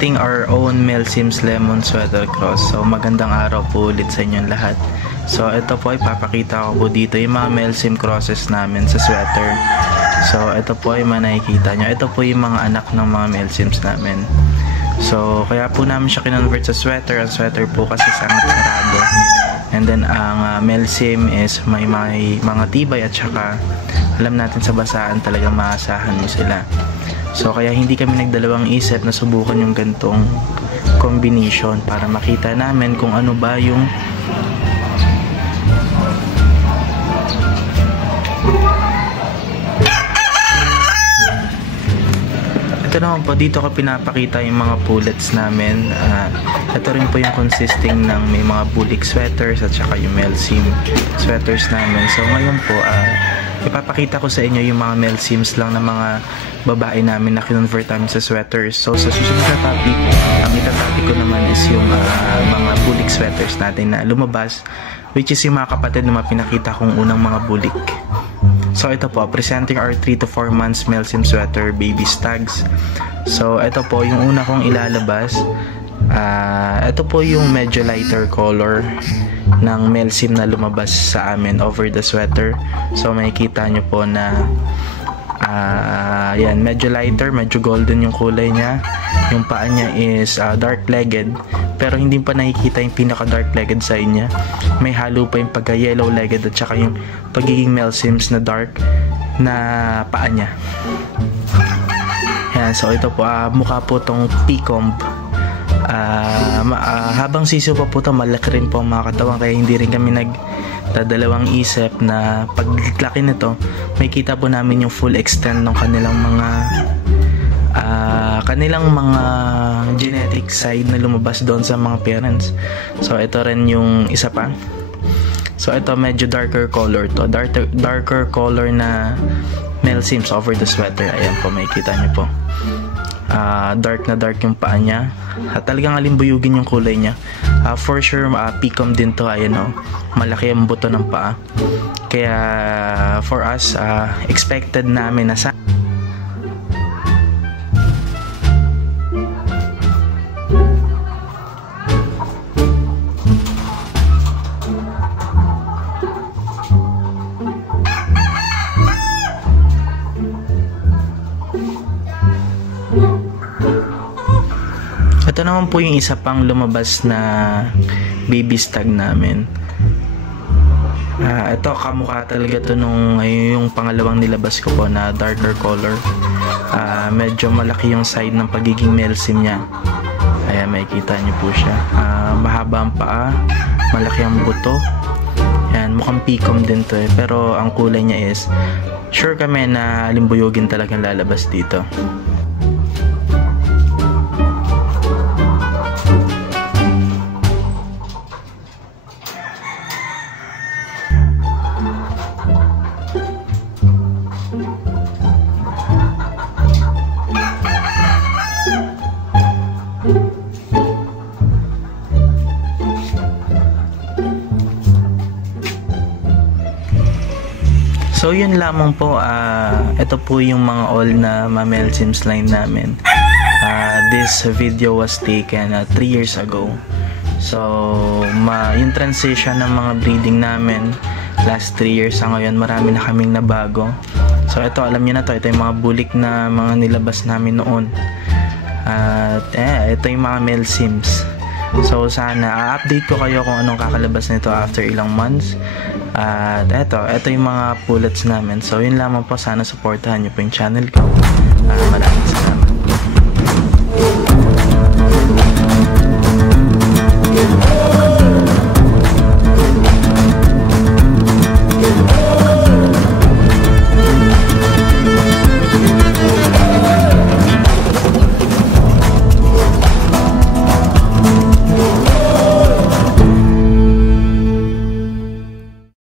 presenting our own Melsim's Lemon Sweater Cross. So magandang araw po ulit sa inyong lahat. So ito po ay papakita ko po dito yung mga Melsim crosses namin sa sweater. So ito po ay makikita nyo. Ito po yung mga anak ng mga Melsims namin. So kaya po namin siya kinonvert sa sweater. Ang sweater po kasi sangat sarado. And then ang Melsim is may mga tibay at saka alam natin sa basaan talaga maasahan mo sila. So kaya hindi kami nagdalawang isip na subukan yung gantong combination para makita namin kung ano ba yung ito naman po, dito ko pinapakita yung mga pullets namin. Ito rin po yung consisting ng may mga bulik sweaters at saka yung Melsim sweaters namin. So ngayon po ipapakita ko sa inyo yung mga Melsims lang na mga babae namin na kinonvert namin sa sweaters. So sa susunod na topic, ang itatopic ko naman is yung mga bulik sweaters natin na lumabas, which is yung mga kapatid na pinakita kong unang mga bulik. So ito po, presenting our 3 to 4 months Melsim sweater baby stags. So ito po yung una kong ilalabas. Ito po yung medyo lighter color ng Melsim na lumabas sa amin over the sweater. So makikita nyo po na yan, medyo lighter, medyo golden yung kulay niya. Yung paa niya is dark legged, pero hindi pa nakikita yung pinaka dark legged side niya. May halo pa yung pagka yellow legged at saka yung pagiging Melsims na dark na paa niya. Yan, so ito po, mukha po tong P-comb. Habang sisiw pa po ito, malaki rin po ang mga katawan, kaya hindi rin kami nagdadalawang isip na paglaki nito, may kita po namin yung full extent ng kanilang mga genetic side na lumabas doon sa mga parents. So ito rin yung isa pa. So ito medyo darker color to, darker color na Melsims over the sweater. Ayan po, makikita nyo po. Dark na dark yung paa niya at talagang alimbuyugin yung kulay niya. For sure P-comb din to. Ayan o, malaki ang buto ng paa, kaya for us expected namin na sa ito naman po yung isa pang lumabas na baby stag namin. Ito kamukha talaga to nung yung pangalawang nilabas ko po na darker color. Medyo malaki yung side ng pagiging Melsim niya. Ayan, makikita niyo po siya. Mahaba ang paa, malaki ang buto. Ayan, mukhang P-comb din to pero ang kulay niya is sure kami na limbuyugin talagang lalabas dito. So yun lamang po, ito po yung mga all na Melsims line namin. This video was taken 3 years ago. So yung transition ng mga breeding namin last 3 years sa ngayon, marami na kaming nabago. So ito, alam niyo na to, ito yung mga bulik na mga nilabas namin noon. At ito yung mga Melsims. So sana update ko kayo kung anong kakalabas nito after ilang months. At ito yung mga pullets namin. So yun lamang po, sana supportahan nyo po yung channel ko. Maraming